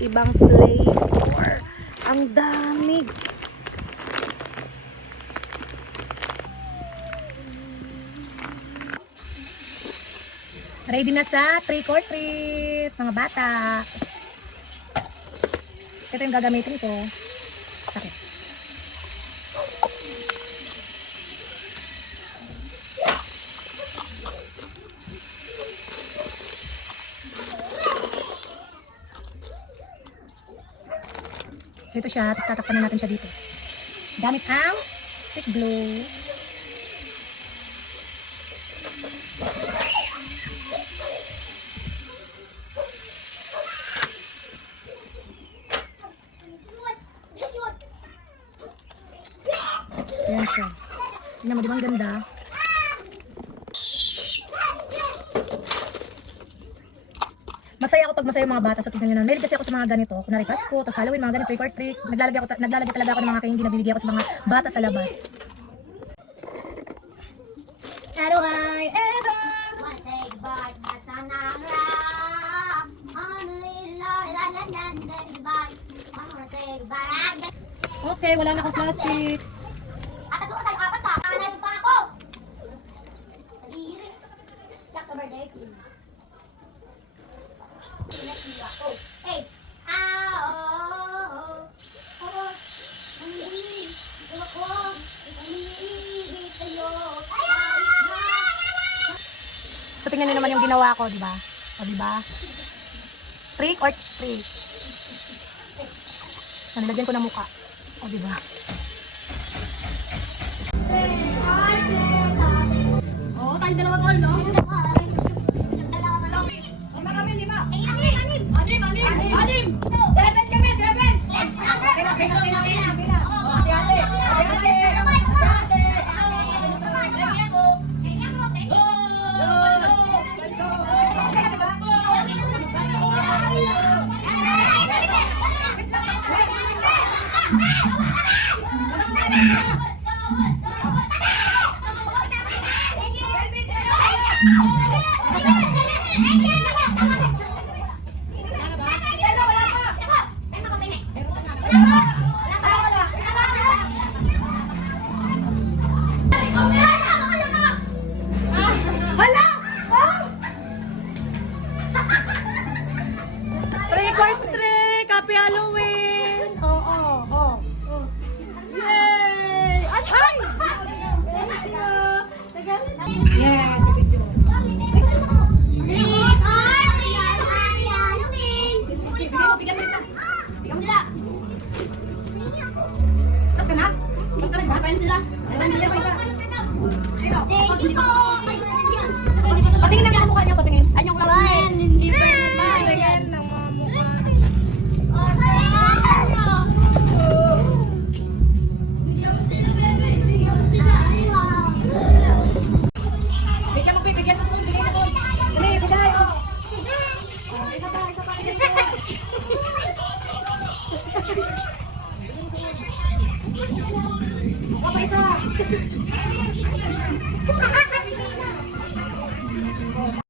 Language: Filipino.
ibang flavor. Ang dami. Ready na sa trick or treat, mga bata. Ito yung gagamitin ko. Sakit. So ito siya, tapos tatakpan na natin siya dito. Gamit ang stick glue. So yan siya. Tingnan mo, di ba ang ganda? Masaya ako pag masaya yung mga bata. So tingnan nyo na. Mahilig kasi ako sa mga ganito. Kunwari Pasko, tapos Halloween, mga ganito, trick or treat. Naglalagay talaga ako ng mga candy na bibigyan ko sa mga bata sa labas. Araw-ay, ever! Okay, wala na akong plastics. At ako sa apat sa kanan pa ako. Nadiri. Yak sa birthday. Hey. So tingnan niyo naman yung ginawa ko, di ba? O di ba? Trick or treat. Nilagyan ko ng mukha. O di ba? Oh, tayo dalawa tol, no? Anim! 7 kami, 7! Trick or treat! Happy Halloween! Oh. Yay! Ay! Yes! Tapos ka na? Tapos ka na? Tapos ka na? Thank you po!